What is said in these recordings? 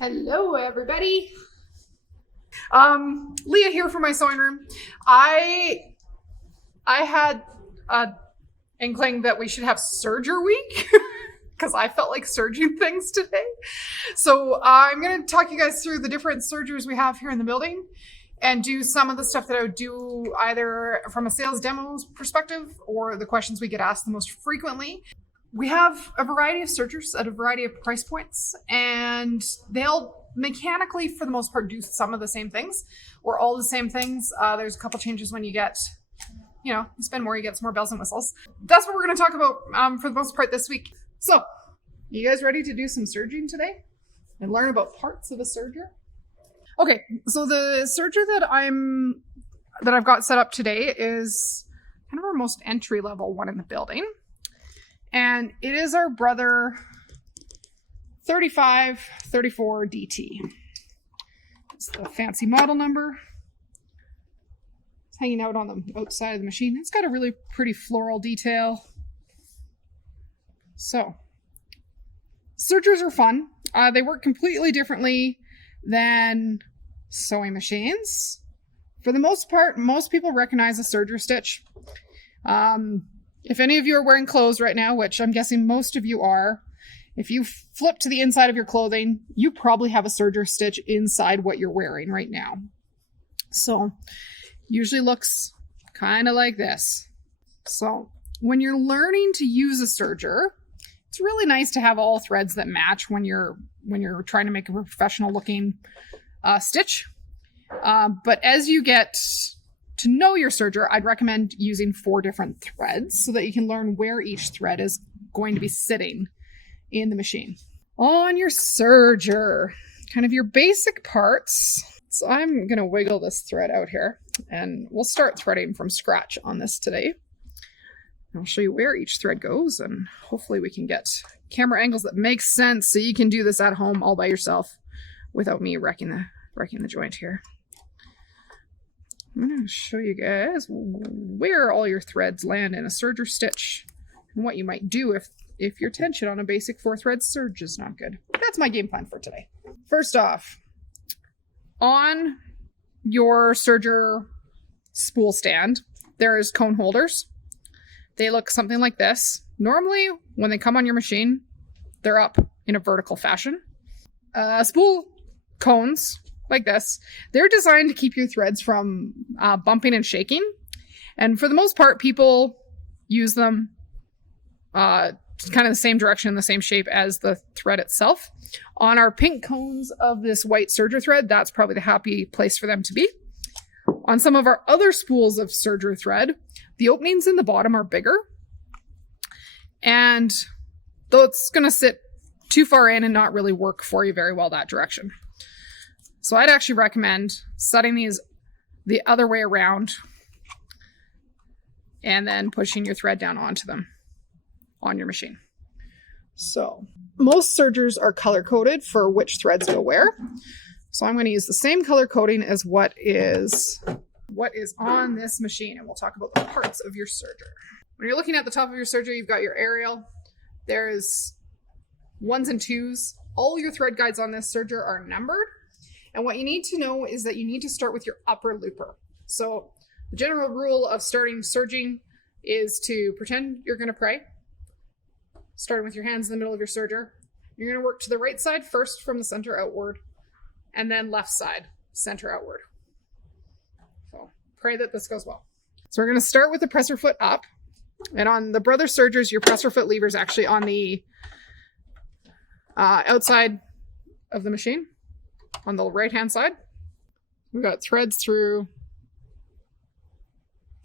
Hello, everybody. Leah here from my sewing room. I had an inkling that we should have Serger week because I felt like serging things today. So I'm going to talk you guys through the different sergers we have here in the building and do some of the stuff that I would do either from a sales demos perspective or the questions we get asked the most frequently. We have a variety of sergers at a variety of price points, and they'll mechanically, for the most part, do some of the same things or all the same things. There's a couple changes when you get, you spend more, you get some more bells and whistles. That's what we're going to talk about for the most part this week. So, you guys ready to do some serging today and learn about parts of a serger? Okay, so the serger that I've got set up today is kind of our most entry level one in the building. And it is our Brother 3534 DT. It's the fancy model number. It's hanging out on the outside of the machine. It's got a really pretty floral detail. So, sergers are fun. They work completely differently than sewing machines. For the most part, most people recognize a serger stitch. If any of you are wearing clothes right now, which I'm guessing most of you are, if you flip to the inside of your clothing, you probably have a serger stitch inside what you're wearing right now. So, usually looks kind of like this. So, when you're learning to use a serger, it's really nice to have all threads that match when you're trying to make a professional looking stitch. But as you get to know your serger, I'd recommend using 4 different threads so that you can learn where each thread is going to be sitting in the machine. On your serger, kind of your basic parts. So I'm going to wiggle this thread out here and we'll start threading from scratch on this today. I'll show you where each thread goes and hopefully we can get camera angles that make sense so you can do this at home all by yourself without me wrecking the joint here. I'm going to show you guys where all your threads land in a serger stitch and what you might do if your tension on a basic 4-thread serge is not good. That's my game plan for today. First off, on your serger spool stand, there's cone holders. They look something like this. Normally, when they come on your machine, they're up in a vertical fashion. Spool cones like this, they're designed to keep your threads from bumping and shaking. And for the most part, people use them kind of the same direction, the same shape as the thread itself. On our pink cones of this white serger thread, that's probably the happy place for them to be. On some of our other spools of serger thread, the openings in the bottom are bigger. And though it's going to sit too far in and not really work for you very well that direction. So I'd actually recommend setting these the other way around and then pushing your thread down onto them on your machine. So most sergers are color coded for which threads go where. So I'm going to use the same color coding as what is on this machine, and we'll talk about the parts of your serger. When you're looking at the top of your serger, you've got your aerial. There's 1s and 2s. All your thread guides on this serger are numbered. And what you need to know is that you need to start with your upper looper. So the general rule of starting serging is to pretend you're going to pray. Starting with your hands in the middle of your serger. You're going to work to the right side first from the center outward, and then left side, center outward. So pray that this goes well. So we're going to start with the presser foot up. And on the Brother sergers, your presser foot lever is actually on the outside of the machine. On the right-hand side, we've got threads through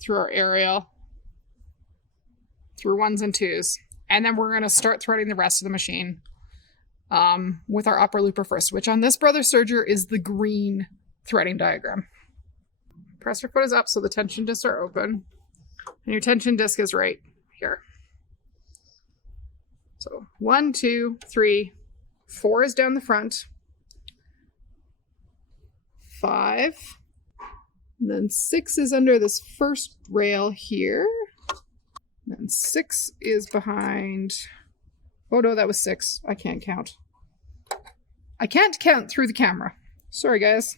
our aerial, through 1s and 2s. And then we're going to start threading the rest of the machine with our upper looper first, which on this Brother serger is the green threading diagram. Presser foot is up, so the tension discs are open. And your tension disc is right here. So 1, 2, 3, 4 is down the front. 5, and then 6 is under this first rail here, and then 6 is behind, oh no, that was 6, I can't count, I can't count through the camera. Sorry, guys.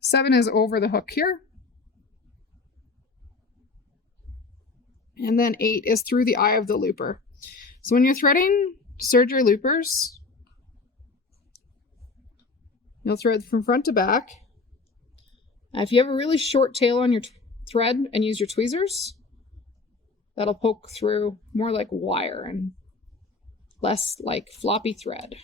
7 is over the hook here. And then 8 is through the eye of the looper. So when you're threading serger loopers, you'll thread from front to back. If you have a really short tail on your thread and use your tweezers, that'll poke through more like wire and less like floppy thread.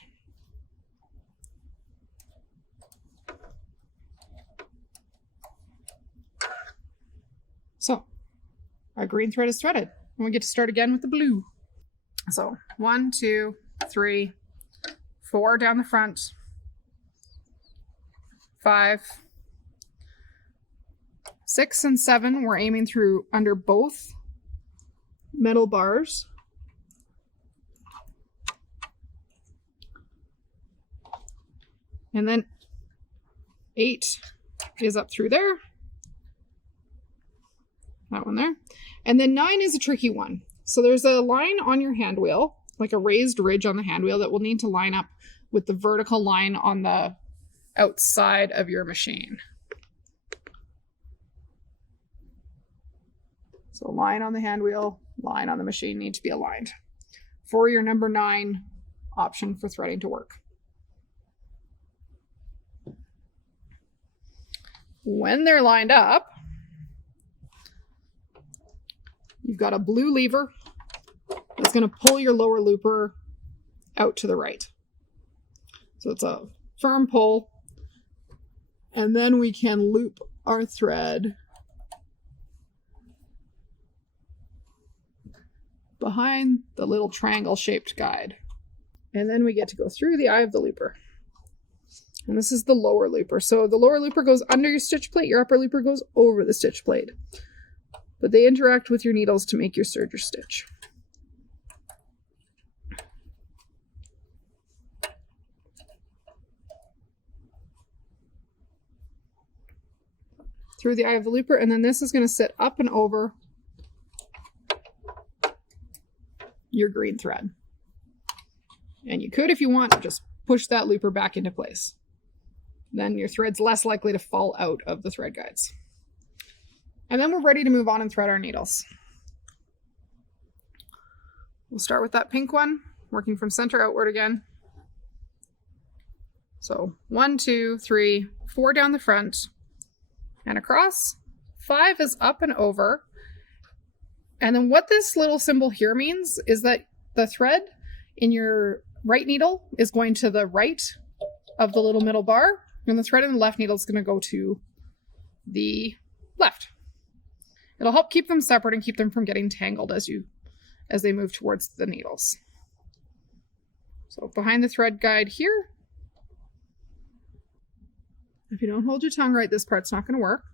So our green thread is threaded, and we get to start again with the blue. So 1, 2, 3, 4 down the front, 5, 6 and 7 we're aiming through under both metal bars. And then 8 is up through there. That one there. And then 9 is a tricky one. So there's a line on your hand wheel, like a raised ridge on the hand wheel, that will need to line up with the vertical line on the outside of your machine. So line on the hand wheel, line on the machine need to be aligned for your number 9 option for threading to work. When they're lined up, you've got a blue lever that's going to pull your lower looper out to the right. So it's a firm pull. And then we can loop our thread behind the little triangle-shaped guide. And then we get to go through the eye of the looper. And this is the lower looper. So the lower looper goes under your stitch plate, your upper looper goes over the stitch plate. But they interact with your needles to make your serger stitch. Through the eye of the looper, and then this is going to sit up and over your green thread. And you could, if you want, just push that looper back into place. Then your thread's less likely to fall out of the thread guides. And then we're ready to move on and thread our needles. We'll start with that pink one, working from center outward again. So 1, 2, 3, 4 down the front and across. 5 is up and over. And then what this little symbol here means is that the thread in your right needle is going to the right of the little middle bar, and the thread in the left needle is going to go to the left. It'll help keep them separate and keep them from getting tangled as they move towards the needles. So behind the thread guide here, if you don't hold your tongue right, this part's not going to work.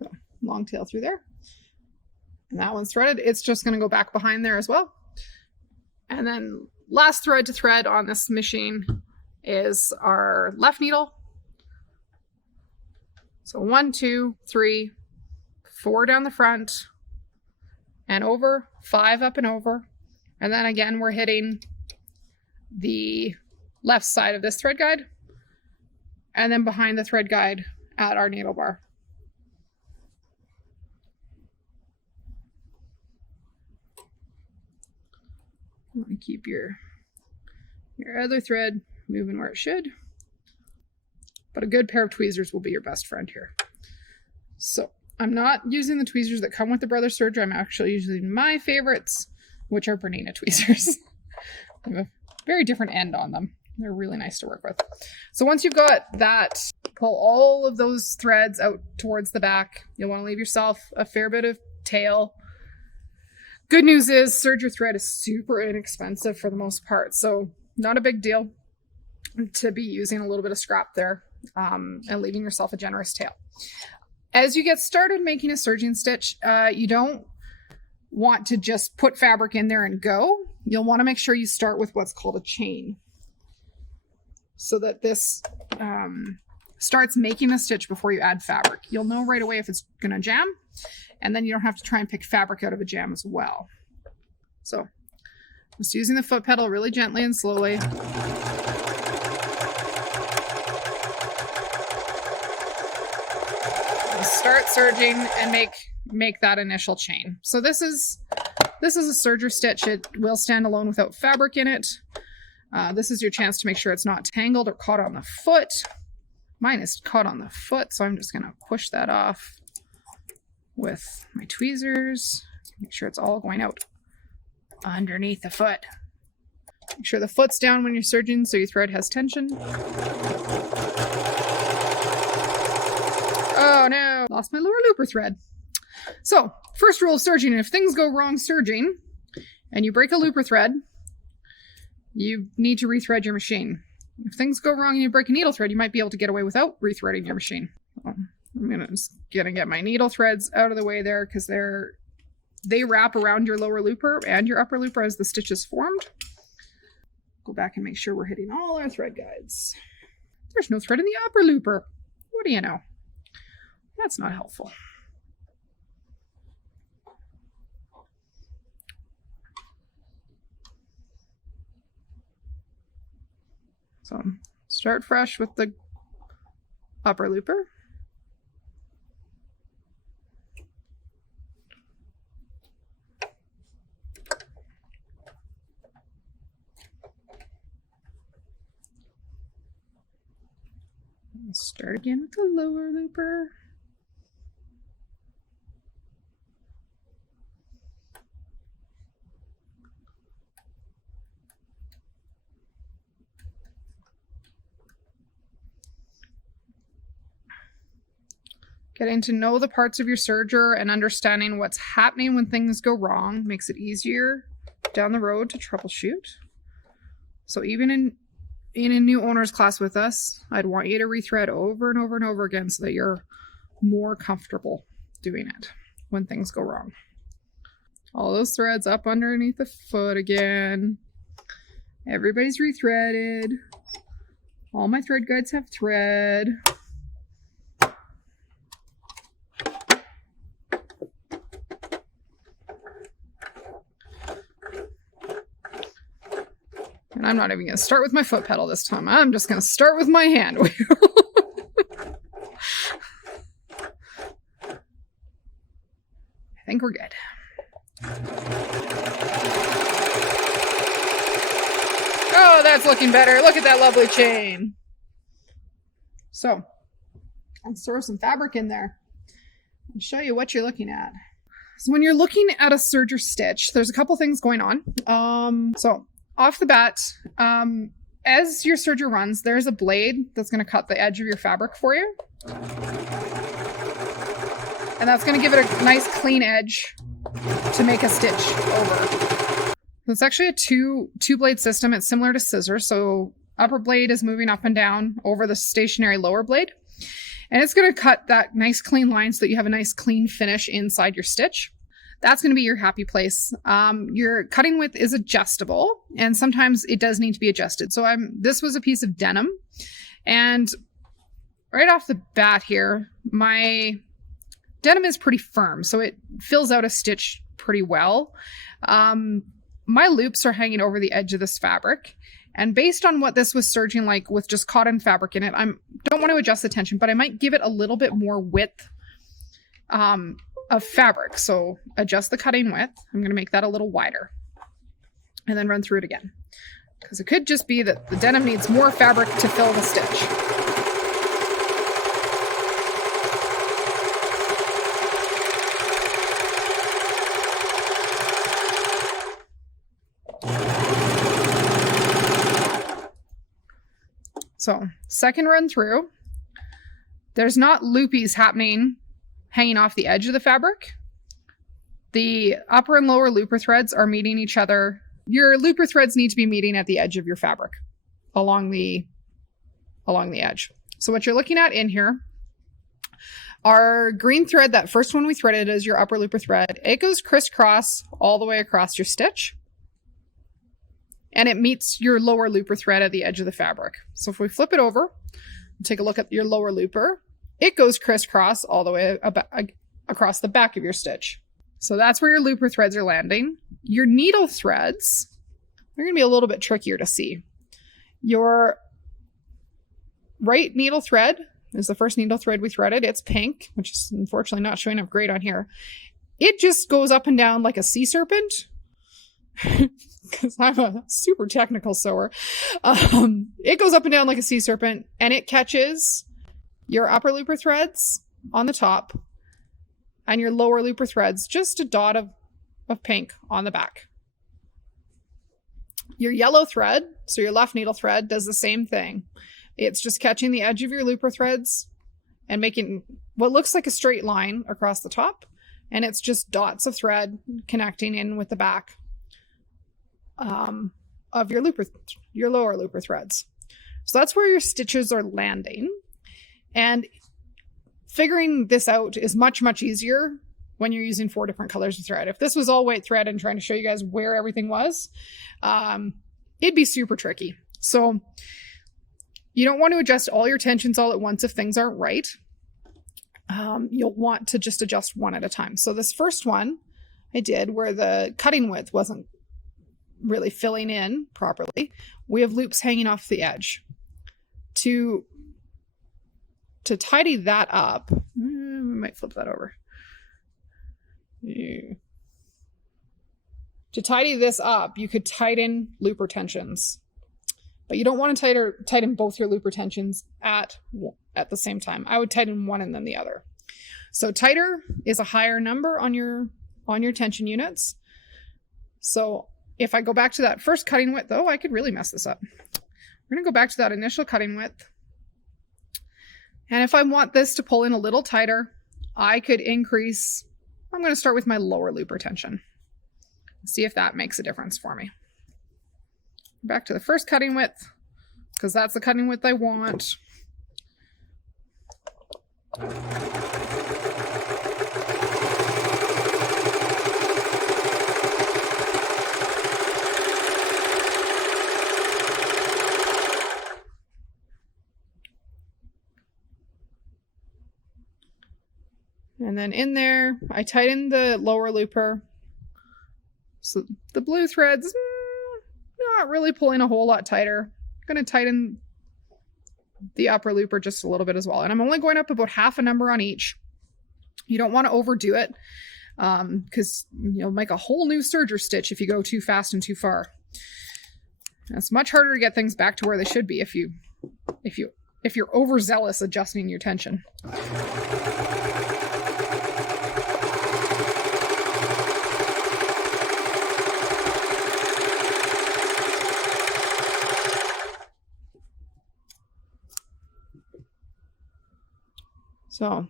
So, long tail through there. And that one's threaded. It's just going to go back behind there as well. And then last thread to thread on this machine is our left needle. So 1, 2, 3, 4 down the front and over, 5 up and over. And then again, we're hitting the left side of this thread guide and then behind the thread guide at our needle bar. You want to keep your other thread moving where it should. But a good pair of tweezers will be your best friend here. So I'm not using the tweezers that come with the Brother Serger. I'm actually using my favorites, which are Bernina tweezers. They have a very different end on them. They're really nice to work with. So once you've got that, pull all of those threads out towards the back. You'll want to leave yourself a fair bit of tail. Good news is Serger thread is super inexpensive for the most part, so not a big deal to be using a little bit of scrap there and leaving yourself a generous tail. As you get started making a serging stitch, you don't want to just put fabric in there and go. You'll want to make sure you start with what's called a chain so that this starts making the stitch before you add fabric. You'll know right away if it's going to jam. and then you don't have to try and pick fabric out of a jam as well. So just using the foot pedal really gently and slowly. Start serging and make that initial chain. So this is a serger stitch. It will stand alone without fabric in it. This is your chance to make sure it's not tangled or caught on the foot. Mine is caught on the foot, so I'm just going to push that off with my tweezers. Make sure it's all going out underneath the foot. Make sure the foot's down when you're serging so your thread has tension. Oh no, lost my lower looper thread. So, first rule of serging, if things go wrong serging and you break a looper thread, you need to rethread your machine. If things go wrong and you break a needle thread, you might be able to get away without rethreading your machine. So I'm just gonna get my needle threads out of the way there because they wrap around your lower looper and your upper looper as the stitch is formed. Go back and make sure we're hitting all our thread guides. There's no thread in the upper looper. What do you know? That's not helpful. So start fresh with the upper looper. Start again with the lower looper. Getting to know the parts of your serger and understanding what's happening when things go wrong makes it easier down the road to troubleshoot. So even in a new owner's class with us, I'd want you to rethread over and over and over again so that you're more comfortable doing it when things go wrong. All those threads up underneath the foot again. Everybody's rethreaded. All my thread guides have thread. And I'm not even going to start with my foot pedal this time. I'm just going to start with my hand wheel. I think we're good. Oh, that's looking better. Look at that lovely chain. So, let's throw some fabric in there and show you what you're looking at. So when you're looking at a serger stitch, there's a couple things going on. So off the bat, as your serger runs, there's a blade that's going to cut the edge of your fabric for you. And that's going to give it a nice clean edge to make a stitch over. It's actually a two blade system. It's similar to scissors. So upper blade is moving up and down over the stationary lower blade. And it's going to cut that nice clean line so that you have a nice clean finish inside your stitch. That's going to be your happy place. Your cutting width is adjustable, and sometimes it does need to be adjusted. So this was a piece of denim, and right off the bat here, my denim is pretty firm, so it fills out a stitch pretty well. My loops are hanging over the edge of this fabric, and based on what this was serging like with just cotton fabric in it, I don't want to adjust the tension, but I might give it a little bit more width of fabric. So adjust the cutting width. I'm going to make that a little wider and then run through it again, because it could just be that the denim needs more fabric to fill the stitch. So second run through, there's not loopies hanging off the edge of the fabric. The upper and lower looper threads are meeting each other. Your looper threads need to be meeting at the edge of your fabric along the edge. So what you're looking at in here, our green thread, that first one we threaded, is your upper looper thread. It goes crisscross all the way across your stitch, and it meets your lower looper thread at the edge of the fabric. So if we flip it over, take a look at your lower looper, it goes crisscross all the way across the back of your stitch. So that's where your looper threads are landing. Your needle threads, they're going to be a little bit trickier to see. Your right needle thread is the first needle thread we threaded. It's pink, which is unfortunately not showing up great on here. It just goes up and down like a sea serpent, because I'm a super technical sewer. It goes up and down like a sea serpent, and it catches your upper looper threads on the top and your lower looper threads, just a dot of pink on the back. Your yellow thread, so your left needle thread, does the same thing. It's just catching the edge of your looper threads and making what looks like a straight line across the top, and it's just dots of thread connecting in with the back of your lower looper threads. So that's where your stitches are landing. And figuring this out is much, much easier when you're using 4 different colors of thread. If this was all white thread and trying to show you guys where everything was, it'd be super tricky. So you don't want to adjust all your tensions all at once if things aren't right. You'll want to just adjust one at a time. So this first one I did, where the cutting width wasn't really filling in properly, we have loops hanging off the edge. To tidy that up, we might flip that over. To tidy this up, you could tighten looper tensions, but you don't want to tighten both your looper tensions at the same time. I would tighten one and then the other. So tighter is a higher number on your tension units. So if I go back to that first cutting width, though, I could really mess this up. We're going to go back to that initial cutting width. And if I want this to pull in a little tighter, I could increase. I'm going to start with my lower looper tension. See if that makes a difference for me. Back to the first cutting width, because that's the cutting width I want. And then in there, I tighten the lower looper. So the blue threads, not really pulling a whole lot tighter. I'm going to tighten the upper looper just a little bit as well. And I'm only going up about half a number on each. You don't want to overdo it, because you'll make a whole new serger stitch if you go too fast and too far. And it's much harder to get things back to where they should be if you're overzealous adjusting your tension. So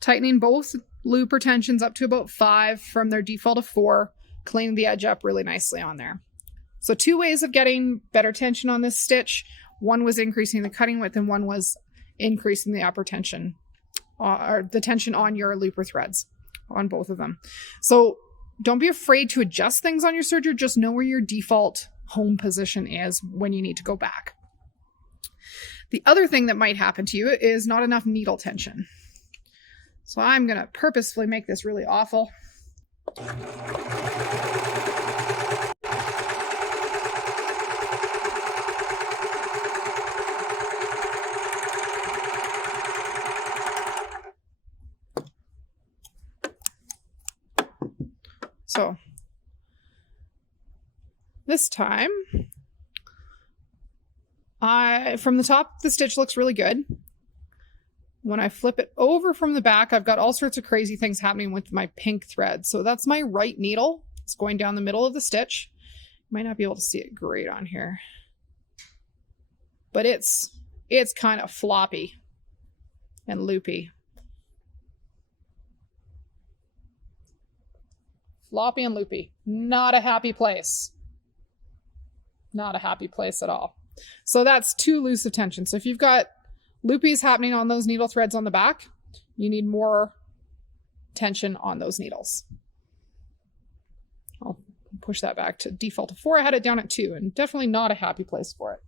tightening both looper tensions up to about 5 from their default of 4, cleaning the edge up really nicely on there. So 2 ways of getting better tension on this stitch. One was increasing the cutting width, and one was increasing the upper tension, or the tension on your looper threads, on both of them. So don't be afraid to adjust things on your serger. Just know where your default home position is when you need to go back. The other thing that might happen to you is not enough needle tension. So I'm going to purposefully make this really awful. So this time, from the top, the stitch looks really good. When I flip it over from the back, I've got all sorts of crazy things happening with my pink thread. So that's my right needle. It's going down the middle of the stitch. You might not be able to see it great on here, but it's kind of floppy and loopy. Floppy and loopy. Not a happy place. Not a happy place at all. So that's too loose of tension. So if you've got loopies happening on those needle threads on the back, you need more tension on those needles. I'll push that back to default of 4. I had it down at 2, and definitely not a happy place for it.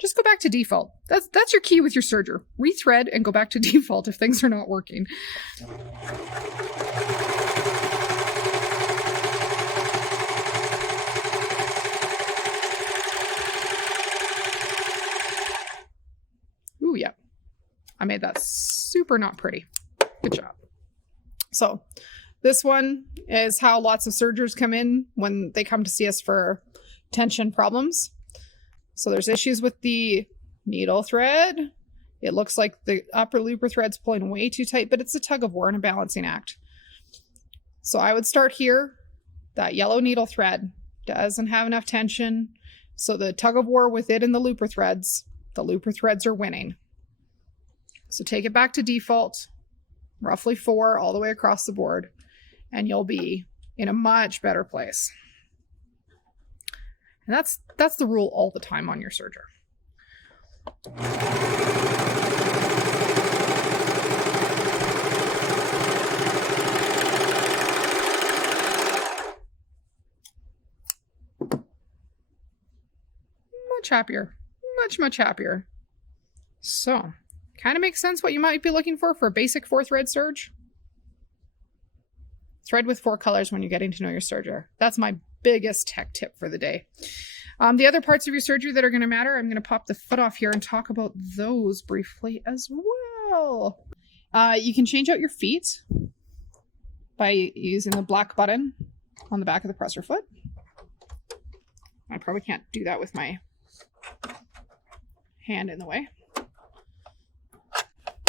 just go back to default. That's your key with your serger. Rethread and go back to default if things are not working. Ooh, yeah. I made that super not pretty. Good job. So this one is how lots of sergers come in when they come to see us for tension problems. So there's issues with the needle thread. It looks like the upper looper thread's pulling way too tight, but it's a tug of war and a balancing act. So I would start here. That yellow needle thread doesn't have enough tension. So the tug of war with it and the looper threads are winning. So take it back to default, roughly 4 all the way across the board, and you'll be in a much better place. And that's the rule all the time on your serger. Much happier. Much happier. So, kind of makes sense what you might be looking for a basic 4-thread serge. Thread with 4 colors when you're getting to know your serger. That's my biggest tech tip for the day. The other parts of your serger that are going to matter, I'm going to pop the foot off here and talk about those briefly as well. You can change out your feet by using the black button on the back of the presser foot. I probably can't do that with my hand in the way.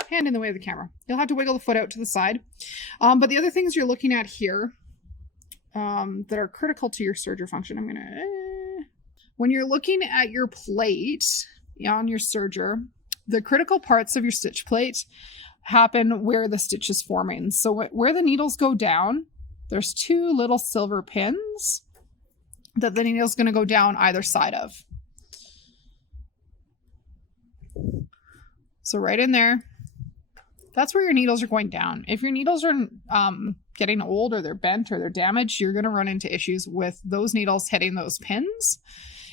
Hand in the way of the camera. You'll have to wiggle the foot out to the side. But the other things you're looking at here that are critical to your serger function, when you're looking at your plate on your serger, the critical parts of your stitch plate happen where the stitch is forming. So where the needles go down, there's 2 little silver pins that the needle's going to go down either side of. So right in there, that's where your needles are going down. If your needles are getting old or they're bent or they're damaged, you're going to run into issues with those needles hitting those pins.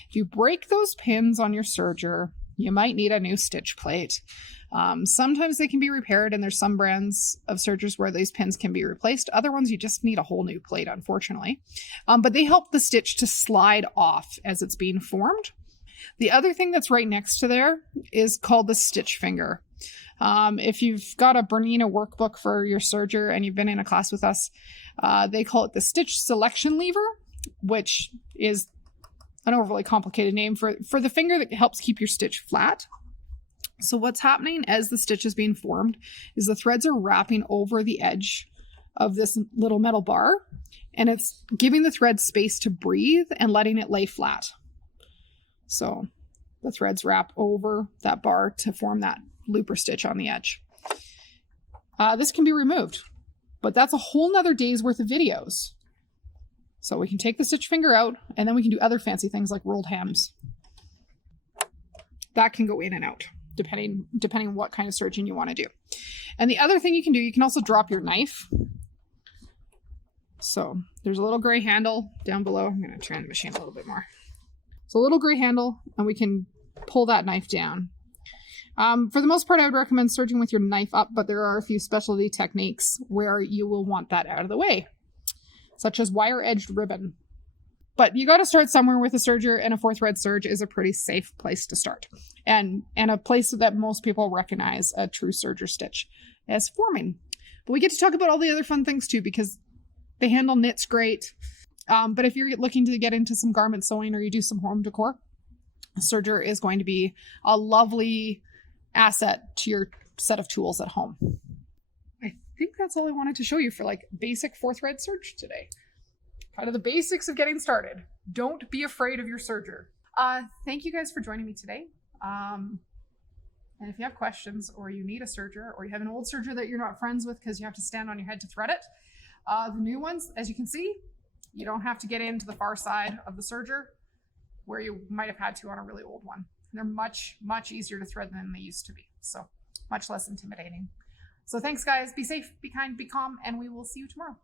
If you break those pins on your serger, you might need a new stitch plate. Sometimes they can be repaired, and there's some brands of sergers where these pins can be replaced. Other ones, you just need a whole new plate, unfortunately. But they help the stitch to slide off as it's being formed. The other thing that's right next to there is called the stitch finger. If you've got a Bernina workbook for your serger and you've been in a class with us, they call it the stitch selection lever, which is an overly complicated name for the finger that helps keep your stitch flat. So what's happening as the stitch is being formed is the threads are wrapping over the edge of this little metal bar, and it's giving the thread space to breathe and letting it lay flat. So the threads wrap over that bar to form that looper stitch on the edge. This can be removed, but that's a whole nother day's worth of videos. So we can take the stitch finger out, and then we can do other fancy things like rolled hems. That can go in and out, depending on what kind of serging you want to do. And the other thing you can do, you can also drop your knife. So there's a little gray handle down below. I'm going to turn the machine a little bit more. So a little gray handle, and we can pull that knife down. For the most part, I would recommend serging with your knife up, but there are a few specialty techniques where you will want that out of the way, such as wire-edged ribbon. But you got to start somewhere with a serger, and a 4-thread serge is a pretty safe place to start, and a place that most people recognize a true serger stitch as forming. But we get to talk about all the other fun things too, because they handle knits great. But if you're looking to get into some garment sewing or you do some home decor, a serger is going to be a lovely asset to your set of tools at home. I think that's all I wanted to show you for like basic 4-thread serge today. Kind of the basics of getting started. Don't be afraid of your serger. Thank you guys for joining me today. And if you have questions, or you need a serger, or you have an old serger that you're not friends with because you have to stand on your head to thread it, the new ones, as you can see, you don't have to get into the far side of the serger where you might have had to on a really old one. They're much, much easier to thread than they used to be. So much less intimidating. So thanks guys. Be safe, be kind, be calm, and we will see you tomorrow.